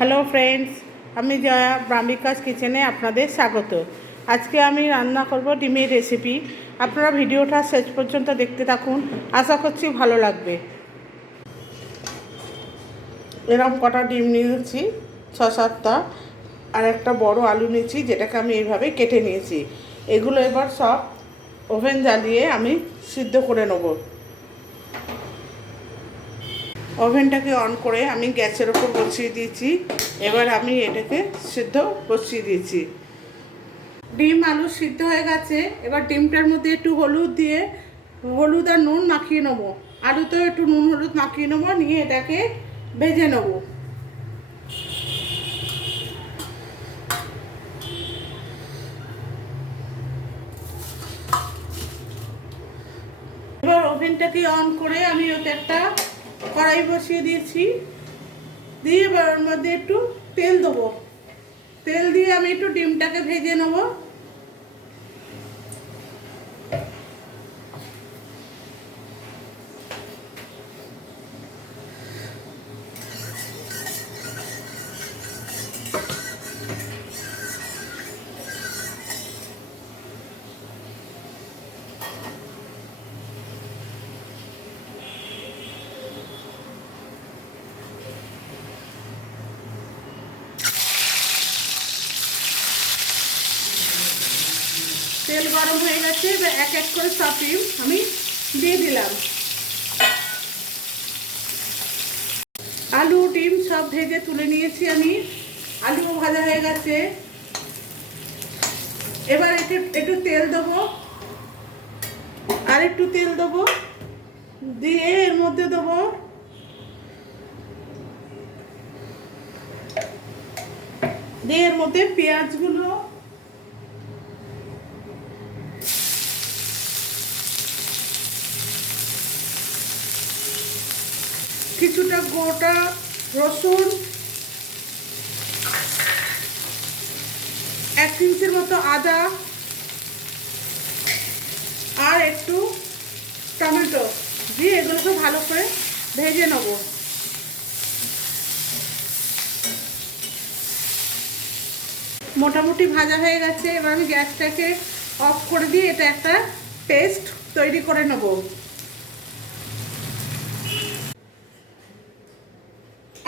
Hello friends, আমি জয়া ব্রাহ্মিকাস কিচেনে আপনাদের স্বাগত। আজকে আমি রান্না করব ডিমের রেসিপি। আপনারা ভিডিওটা শেষ পর্যন্ত দেখতে থাকুন, আশা করছি ভালো লাগবে। এরকম কটা ডিম নিয়েছি, 6-7টা, আর একটা বড় আলু নিয়েছি, যেটাকে আমি এইভাবে কেটে নিয়েছি। এগুলো এবার সব ওভেন জ্বালিয়ে আমি সিদ্ধ করে নেব। ওভেনটাকে অন করে আমি গ্যাসের ওপর বসিয়ে দিয়েছি। এবার আমি এটাকে সিদ্ধ বসিয়ে দিয়েছি। ডিম আলু সিদ্ধ হয়ে গেছে। এবার ডিমটার মধ্যে একটু হলুদ আর নুন মাখিয়ে নেবো। আলুতেও একটু নুন হলুদ মাখিয়ে নেবো, নিয়ে এটাকে ভেজে নেবো। এবার ওভেনটাকে অন করে আমি ওতে একটা কড়াই বসিয়ে দিয়েছি। দিয়ে এবার ওর মধ্যে একটু তেল দেবো। তেল দিয়ে আমি একটু ডিমটাকে ভেজে নেবো। তেল গরম হয়ে গেছে। এবার এক এক করে সব ডিম আমি দিয়ে দিলাম। আলু ডিম সব ভেজে তুলে নিয়েছি আমি। আলুও ভাজা হয়ে গেছে। এবার একটু তেল দেবো, আর একটু তেল দেবো, দিয়ে এর মধ্যে দেবো পেঁয়াজগুলো, কিছুটা গোটা রসুন, 1 ইঞ্চির মতো আদা, আর একটু টমেটো দিয়ে এগুলোকে ভালো করে ভেজে নেব। মোটামুটি ভাজা হয়ে গেছে। এবার আমি গ্যাসটাকে অফ করে দিয়ে এটা একটা পেস্ট তৈরি করে নেব।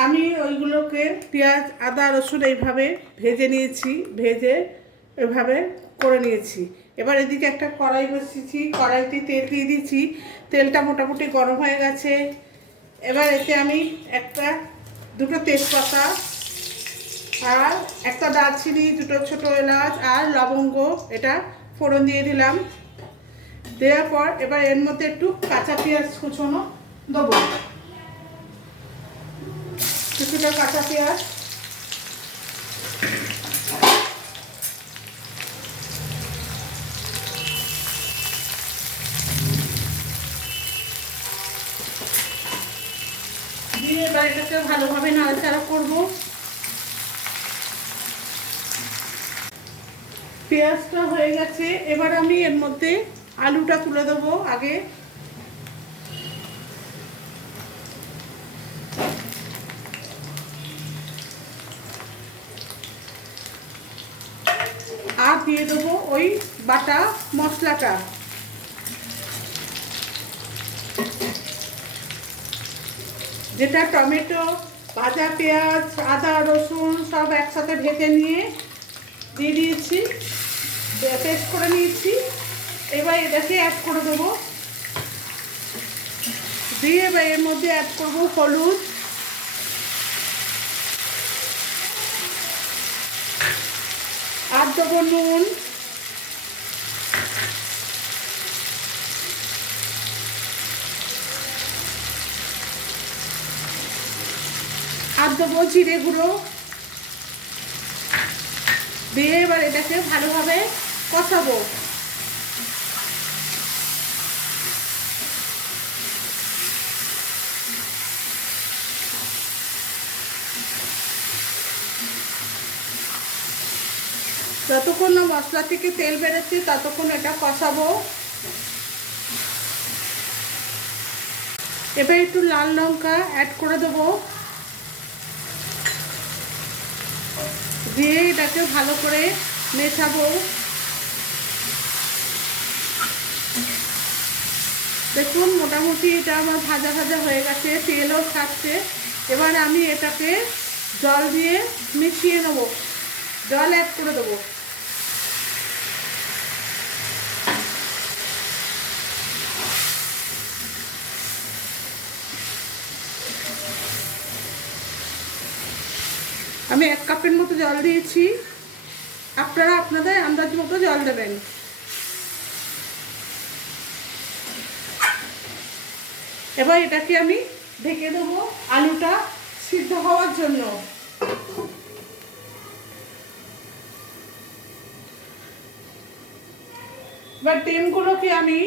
আমি ওইগুলোকে পেঁয়াজ আদা রসুন এইভাবে ভেজে নিয়েছি, ভেজে এভাবে করে নিয়েছি। এবার এদিকে একটা কড়াই বসিয়েছি, কড়াইতে তেল দিয়ে দিয়েছি। তেলটা মোটামুটি গরম হয়ে গেছে। এবার এতে আমি দুটো তেজপাতা আর একটা দারচিনি, দুটো ছোটো এলাচ আর লবঙ্গ এটা ফোড়ন দিয়ে দিলাম। দেওয়ার পর এবার এর মধ্যে একটু কাঁচা পেঁয়াজ কুচোনো দেবো, কিছুটা কাঁচা পেঁয়াজ। দিয়ে এবার এটাকে ভালোভাবে নাড়াচাড়া করবো। পেঁয়াজটা হয়ে গেছে। এবার আমি এর মধ্যে আলুটা তুলে দেবো আগে। আর দিয়ে দেবো ওই বাটা মশলাটা। যেটা টমেটো, ভাজা পেঁয়াজ, আদা রসুন সব একসাথে ভেজে নিয়ে দিয়ে দিয়েছি, পেস্ট করে নিয়েছি। এবার এটাকে অ্যাড করে দেবো। দিয়ে এবার এর মধ্যে অ্যাড করবো হলুদ, আর দেবো নুন, আর দেবো জিরে গুঁড়ো। দিয়ে এবার এটাকে ভালোভাবে কষাবো। যতক্ষণ না মশলা থেকে তেল বেরোচ্ছে ততক্ষণ এটা কষাবো। এবার একটু লাল লঙ্কা অ্যাড করে দেবো। দিয়ে এটাকে ভালো করে মেশাবো। দেখুন মোটামুটি এটা আমার ভাজা ভাজা হয়ে গেছে, তেলও ছাড়ছে। এবার আমি এটাকে জল দিয়ে মিশিয়ে নেবো, জল অ্যাড করে দেবো। আমি 1 কাপের মতো জল দিয়েছি, আপনারা আপনাদের আন্দাজ মতো জল দেবেন। এবার এটাকে আমি ঢেকে দেবো আলুটা সিদ্ধ হওয়ার জন্য। এবার ডিমগুলোকে আমি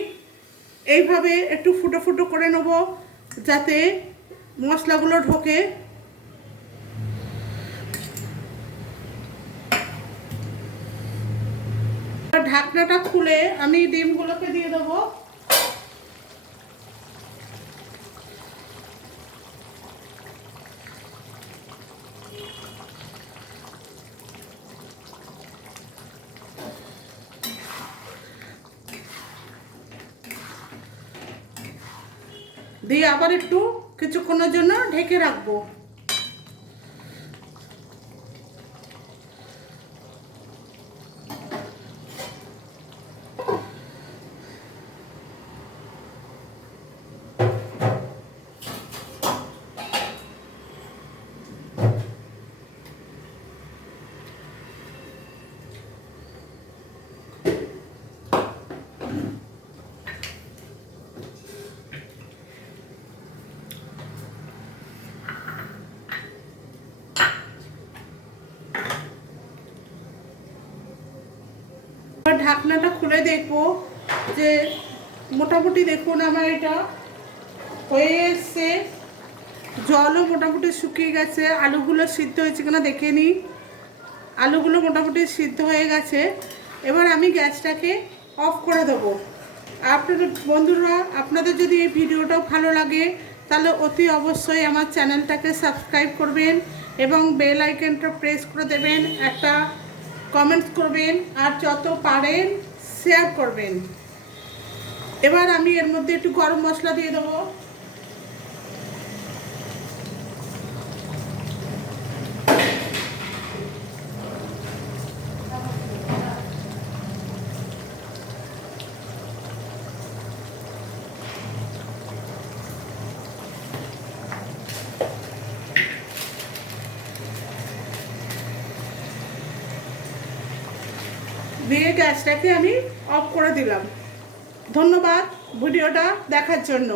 এইভাবে একটু ফুটো ফুটো করে নেব যাতে মশলাগুলো ঢোকে। ঢাকনাটা খুলে আমি ডিমগুলোকে দিয়ে দেবো। দিয়ে আবার একটু কিছুক্ষণের জন্য ঢেকে রাখবো। ঢাকনাটা খুলে দেখবো যে মোটামুটি দেখুন আমার এটা হয়ে এসছে, জলও মোটামুটি শুকিয়ে গেছে। আলুগুলো সিদ্ধ হয়েছে কিনা দেখে নিই। আলুগুলো মোটামুটি সিদ্ধ হয়ে গেছে। এবার আমি গ্যাসটাকে অফ করে দেবো। আপনাদের বন্ধুরা, আপনাদের যদি এই ভিডিওটা ভালো লাগে তাহলে অতি অবশ্যই আমার চ্যানেলটাকে সাবস্ক্রাইব করবেন এবং বেল আইকনটা প্রেস করে দেবেন, একটা কমেন্টস করবেন আর যত পারেন শেয়ার করবেন। এবার আমি এর মধ্যে একটু গরম মশলা দিয়ে দেবো। দিয়ে গ্যাসটাকে আমি অফ করে দিলাম। ধন্যবাদ ভিডিওটা দেখার জন্য।